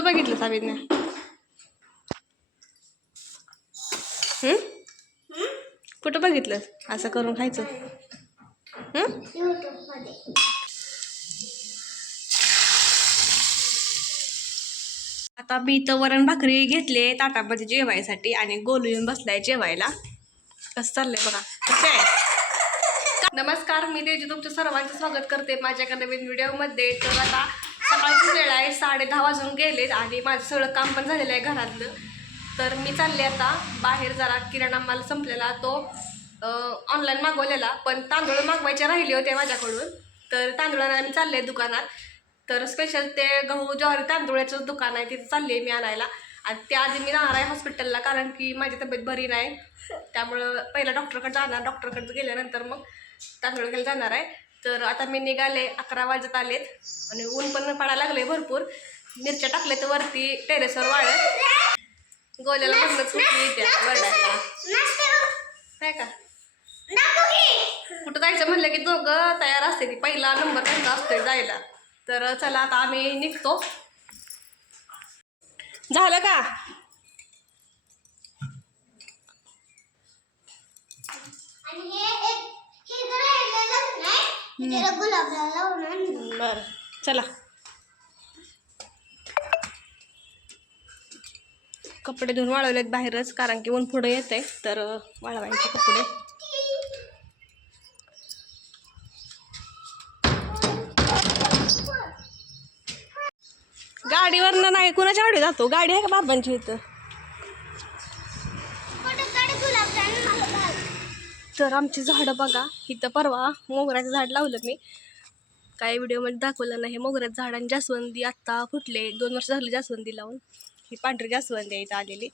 कुठं बघितलं साबितने हम्म कुठं बघितलं असं करून खायचं. आता मी इथं वरण भाकरी घेतले ताटामध्ये जेवायसाठी आणि गोलू येऊन बसलाय जेवायला. कसं चाललंय बघा. कसं आहे? नमस्कार मी तेजी. तुमचं सर्वांचं स्वागत करते माझ्या एका नवीन व्हिडिओमध्ये तर आता सकाळची वेळ आहे साडे दहा वाजून गेलेत आणि माझं सगळं काम पण झालेलं आहे घरातलं. तर मी चालले आता बाहेर जरा किराणा माल संपलेला तो ऑनलाईन मागवलेला पण तांदूळ मागवायचे राहिले होते माझ्याकडून. तर तांदूळाला मी चालले दुकानात. तर स्पेशल ते गहू ज्वारी तांदूळाचं दुकान आहे तिथं चालले आहे मी आणायला. आणि त्याआधी मी जाणार आहे हॉस्पिटलला कारण की माझी तब्येत बरी नाही. त्यामुळं पहिला डॉक्टरकडे जाणार डॉक्टरकडे गेल्यानंतर मग तांदूळ घ्यायला जाणार आहे. तर आता मी निघाले अकरा वाजत आलेत आणि ऊन पण पडायला लागले भरपूर. मिरच्या टाकले तर वरती टेरेसवर वाळत गोल्याला म्हणलं चुकली येते वरडायला. काय का? कुठं जायचं म्हणलं की दोघं तयार असते ती. पहिला नंबर त्यांचा असतोय जायला. तर चला आता आम्ही निघतो. झालं का? आणि हे एक हे जर राहिलेलं नाही त्याला गुलाबला लावून आणलं. बरं चला. कपडे धुवून वाळवलेत बाहेरच कारण की ऊन पुढे येते तर वाळवायचे कपडे. गाडीवरनं नाही कुणाच्या गाडी जातो? गाडी आहे का बाबांची इथं? तर आमची झाडं बघा. इथं परवा मोगऱ्याचं झाड लावलं मी. काही व्हिडिओमध्ये दाखवलं नाही. मोगऱ्याचं झाड आणि जास्वंदी आत्ता फुटले. दोन वर्ष झाली जास्वंदी लावून. ही पांढरी जास्वंदी आहे इथं आलेली.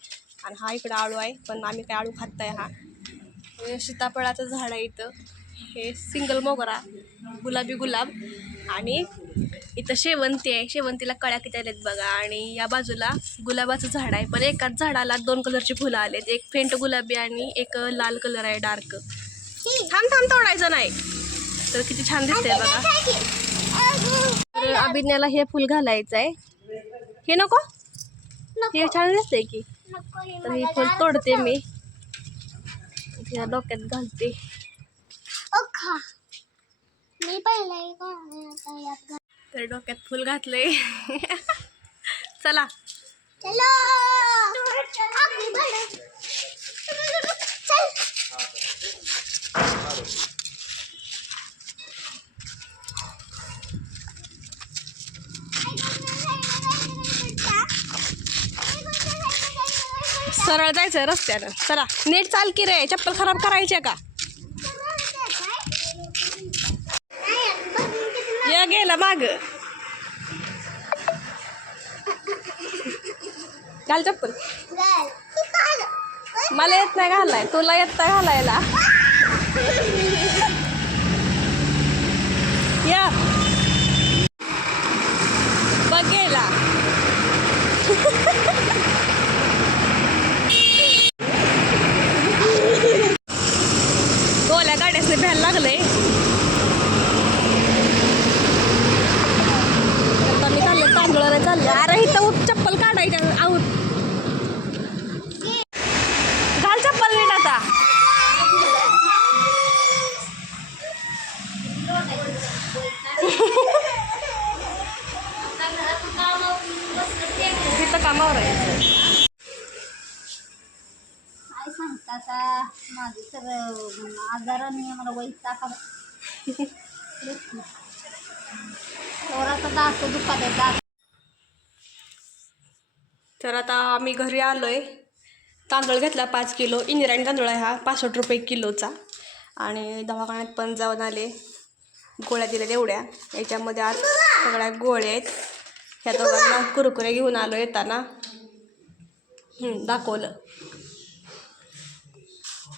आणि हा इकडं आळू आहे पण आम्ही काय आळू खात आहे हा. सीताफळाचं झाड आहे इथं. हे सिंगल मोगरा गुलाबी गुलाब आणि इथं शेवंती आहे. शेवंतीला कळ्या किती आल्यात बघा आणि या बाजूला गुलाबाचं झाड आहे. पण एकाच झाडाला दोन कलरची फुलं आलेत. एक फेंट गुलाबी आणि एक लाल कलर आहे डार्क थांब थांब तोडायचं नाही. तर किती छान दिसतंय बघा. तर अभिज्ञाला हे फुल घालायचं आहे हे नको. हे छान दिसतंय की. हे तर हे फुल तोडते. मी. डोक्यात घालते. मी पहिला. तर डोक्यात फुल घातले चला. चल. सरळ जायचं रस्त्यानं. चला. नीट चाल की रे. चप्पल खराब करायची का? गेला माग घाल चप्पल. मला येत नाही घालाय तुला येत नाही घालायला. या बघ गेला गोल्या गाड्यासने भ्यायला लागले आता मी चालले तांदूळाला चालले अरे इथं उठ चप्पल काढायच्या आऊट घाल चप्पल नीट आता इथं कामावर आहे काय सांगता आता माझं सगळं आजाराने मला वैताग चोराचा दात दुखत दात तर आता आम्ही घरी आलो आहे तांदूळ घेतला पाच किलो. इंदिराणी तांदूळ आहे हा पासष्ट रुपये किलोचा. आणि दवाखान्यात पण जाऊन आले. गोळ्या दिल्या एवढ्या याच्यामध्ये आज सगळ्या गोळ्या आहेत. ह्या दोघांना कुरकुरे घेऊन आलो येताना. दाखवलं.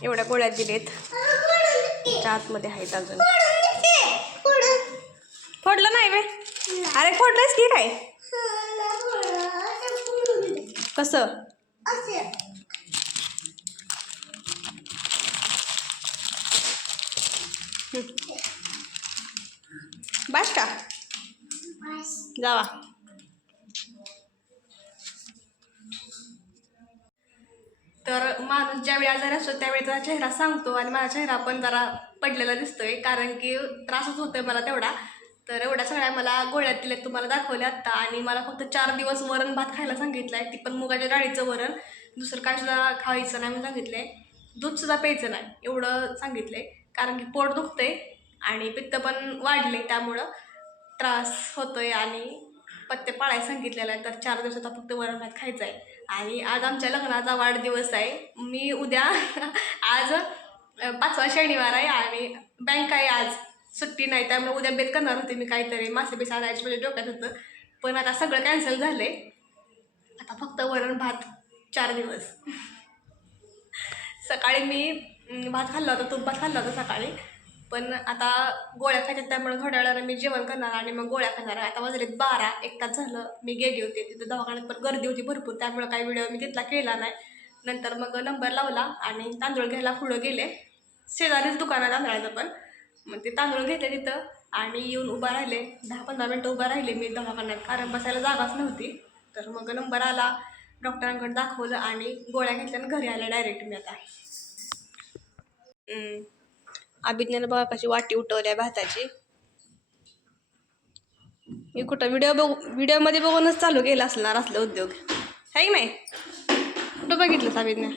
एवढ्या गोळ्या दिलेत. आतमध्ये आहेत अजून. फोडलं नाही वे. अरे फोडलंच की काय? कसं? बास का? जावा. तर माणूस ज्यावेळी आजारी असतो त्यावेळी त्याचा चेहरा सांगतो आणि माझा चेहरा पण जरा पडलेला दिसतोय. कारण की त्रासच होतोय मला तेवढा. तर एवढ्या सगळ्या मला गोळ्यात दिल्या तुम्हाला दाखवल्या आत्ता. आणि मला फक्त चार दिवस वरण भात खायला सांगितलं आहे ती पण मुगाच्या डाळीचं वरण. दुसरं काय सुद्धा खायचं नाही म्हणून सांगितलं आहे दूधसुद्धा प्यायचं नाही एवढं सांगितलं आहे कारण की पोट दुखतंय आणि पित्त पण वाढले त्यामुळं त्रास होतोय आणि पत्ते पाळायला सांगितलेलं आहे. तर चार दिवसाचा फक्त वरण भात खायचा आहे. आणि आज आमच्या लग्नाचा वाढदिवस आहे. मी उद्या आज पाचवा शनिवार आहे आणि बँक आहे आज. सुट्टी नाही त्यामुळे उद्या बेत करणार होते मी काहीतरी. मासे बीस आणायचं म्हणजे डोक्यात होतं. पण आता सगळं कॅन्सल झालं आहे आता फक्त वरण भात चार दिवस. सकाळी मी भात खाल्ला होता तूप भात खाल्ला होता सकाळी. पण आता गोळ्या खायच्यात त्यामुळे थोड्या वेळानं मी जेवण करणार आणि मग गोळ्या खाणार आता वाजले बारा एक तास झालं मी गेली होते. तिथं दवाखान्यात पण गर्दी होती भरपूर त्यामुळे काही व्हिडिओ मी तिथला केला नाही. नंतर मग नंबर लावला आणि तांदूळ घ्यायला पुढं गेले. शेजारीच दुकान आहे तांदळाचं पण. मग ते तांदूळ घेतले तिथं आणि येऊन उभा राहिले. दहा पंधरा मिनटं उभा राहिले मी दवाखान्यात. कारण बसायला जागाच नव्हती. तर मग नंबर आला डॉक्टरांकडे दाखवलं आणि गोळ्या घेतल्या घरी आल्या डायरेक्ट मी आता. अभिज्ञानं बघा कशी वाटी उठवली आहे भाताची. मी कुठं व्हिडिओ बघू व्हिडिओमध्ये बघूनच चालू केला असणार असलं उद्योग. आहे की नाही? कुठं बघितलंस अभिज्ञा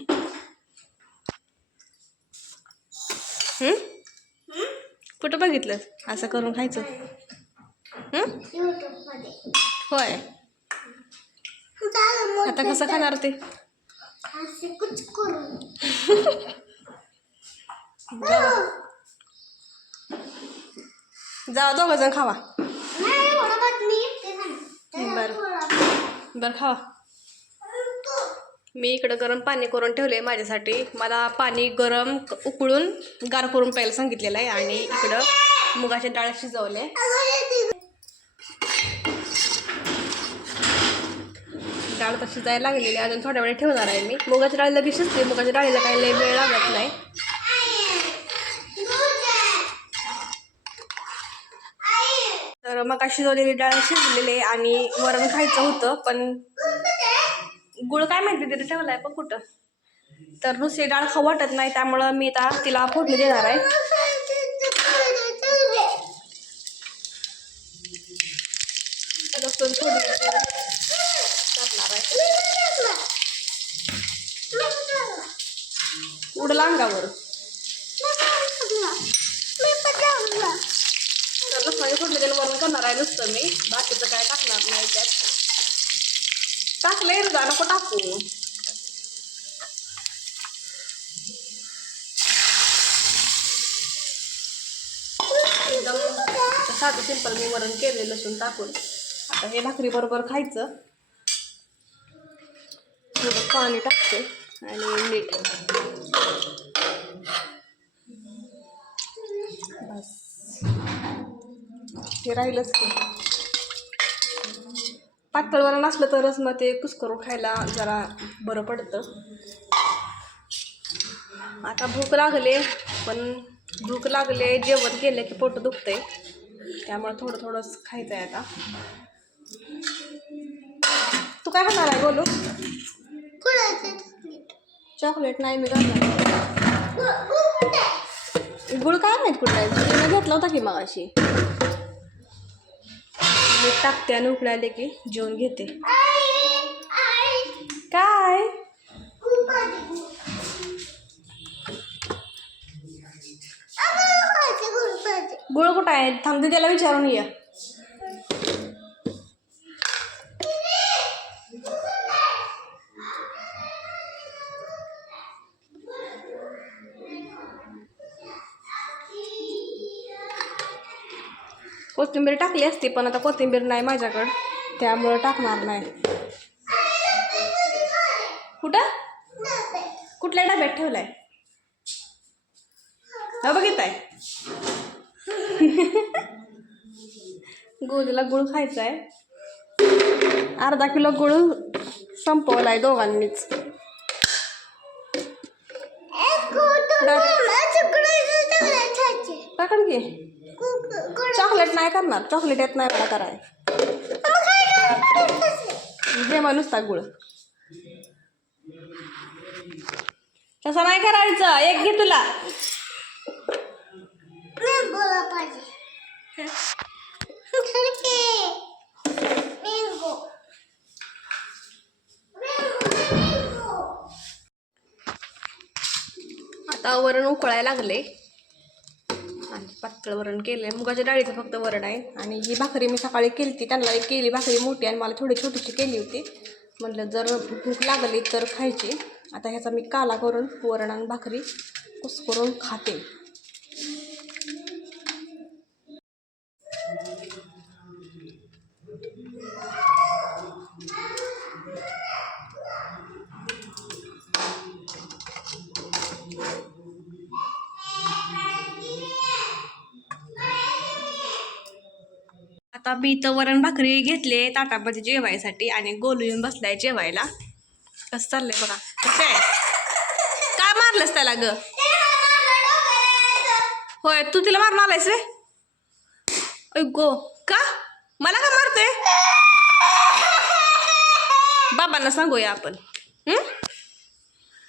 हम्म? कुठं बघितलं असं करून खायचं. होय. आता कसं खाणार ते? जा दोघं जण खावा. बरं. बरं खावा. मी इकडं गरम पाणी करून ठेवले माझ्यासाठी. मला पाणी गरम उकळून गार करून प्यायला सांगितलेलं आहे आणि इकडं मुगाचे डाळ शिजवले डाळ तर शिजायला लागलेली आहे. अजून थोड्या वेळ ठेवणार आहे मी. मुगाच्या डाळीला लगेच शिजते. मुगाच्या डाळीला काही लय वेळ लागत नाही. तर मग शिजवलेली डाळ शिजलेली आहे आणि वरण खायचं होतं पण गुळ काय माहिती तिथे ठेवलाय पण कुठं. तर नुसती डाळ खाऊ वाटत नाही त्यामुळं मी आता तिला फोडणी देणार आहे. लसूण आहे. उडला अंगावर मसाले फोडले देऊन वरण करणार आहे नुसतं मी. बाकीचं काय टाकणार नाही त्यात. टाकलंय जा नको टाकू. एकदम साधं सिंपल मी वरण केले लसूण टाकून. आता हे भाकरी बरोबर खायचं. थोडं पाणी टाकते आणि मीठ. हे राहिलंच की. पातळवर नसलं तरच मग ते कुस्करून खायला जरा बरं पडतं. आता भूक लागले पण भूक लागले जेवण केलं की पोट दुखतंय. त्यामुळे थोडं थोडंच खायचं आहे आता. तू काय खाणार आहे बोलू? चॉकलेट नाही मी घालणार गुळ काय माहीत कुठं आहे? घेतला होता की मग अशी मी टाकते आणि उकळाले की जेवण घेते. काय? गुळ कुठं आहे? थांबते त्याला विचारून या. कोथिंबीर टाकली असती पण आता कोथिंबीर नाही माझ्याकडं. त्यामुळं टाकणार नाही. कुठं? कुठल्या डब्यात ठेवलाय? हा बघितलाय. गोलीला गुळ खायचा आहे अर्धा किलो गुळ संपवलाय दोघांनीच. पकड की चॉकलेट नाही करणार. चॉकलेट येत नाही मला कराय घे नुसता गुळ. तसं नाही करायचं. एक घे तुला. आता वरण उकळायला लागले. पातळ वरण केलं आहे मुगाच्या डाळीचं फक्त वरण आहे. आणि ही भाकरी मी सकाळी केली ती त्यांना एक केली भाकरी मोठी आणि मला थोडी छोटीशी केली होती. म्हटलं जर भूक लागली तर खायची. आता ह्याचा मी काला करून वरण आणि भाकरी कुस्करून खाते. आता मी इथं वरण भाकरी घेतले म्हणजे ताटामध्ये जेवायसाठी आणि गोलू येऊन बसलाय जेवायला. कसं चाललंय बघा. कसं आहे? काय मारलंस त्याला ग? होय तू तिला मारून आलायस रे. अय गो. का? मला का मारते बाबांना सांगूया आपण.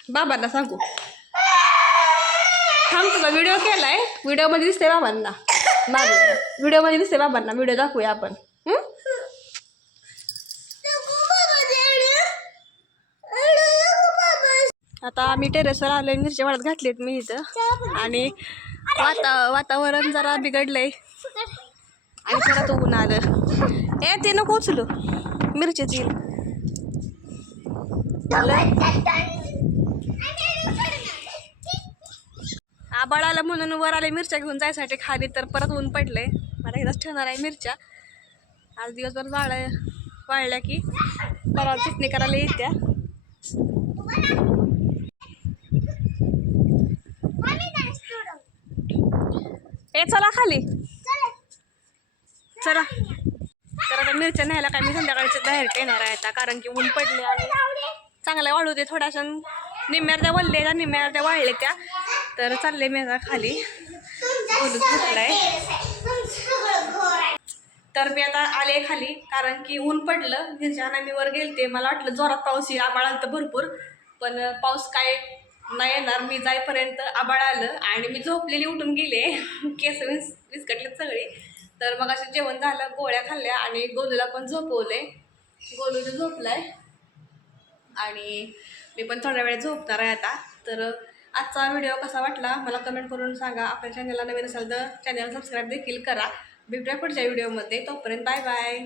बाबांना सांगू. थांब तुझा व्हिडिओ केलाय. व्हिडिओमध्ये दिसते बाबांना. मारलेलं व्हिडिओमध्ये दिसते बाबांना व्हिडिओ दाखवूया आपण. आता मी टेरेसवर आलोय. मिरच्या वाळत घातलीत मी इथं. आणि वाता वातावरण जरा बिघडलंय. आणि परत ऊन आलं. ए ते नको उचलू. मिरच्याची येईल. आलं म्हणून वर आले मिरच्या घेऊन जायसाठी खाली तर परत ऊन पडले मला एकदाच ठेवणार आहे मिरच्या. आज दिवसभर वाळ वाळल्या की परवा चटणी करायला येत्या. ए चला खाली. चला. तर आता मिरच्या न्यायला काय मी संध्याकाळच्या बाहेर येणार आहे आता कारण की ऊन पडले आणि चांगल्या वाळू दे थोड्याशा निम्म्या त्या वळले त्या निम्म्या वाळले त्या. तर चालले मी आता खाली. ओलूच फुटलाय तर मी आता आले खाली कारण की ऊन पडलं. मिरच्या मी वर गेलते. मला वाटलं जोरात पाऊस येईल आबाळ आलं तर भरपूर. पण पाऊस काय नाही येणार. मी जाईपर्यंत आबाळ आलं आणि मी झोपलेली उठून गेले. केस विस विस्कटले सगळे. तर मग असे जेवण झालं गोळ्या खाल्ल्या आणि गोलूला पण झोपवले गोलूने झोपलाय. आणि मी पण थोड्या वेळ झोपणार आहे आता. तर आजचा व्हिडिओ कसा वाटला? मला कमेंट करून सांगा. आपल्या चॅनलला नवीन असाल तर चॅनल सबस्क्राईब देखील करा. भेटूया पुढच्या व्हिडिओमध्ये तोपर्यंत बाय बाय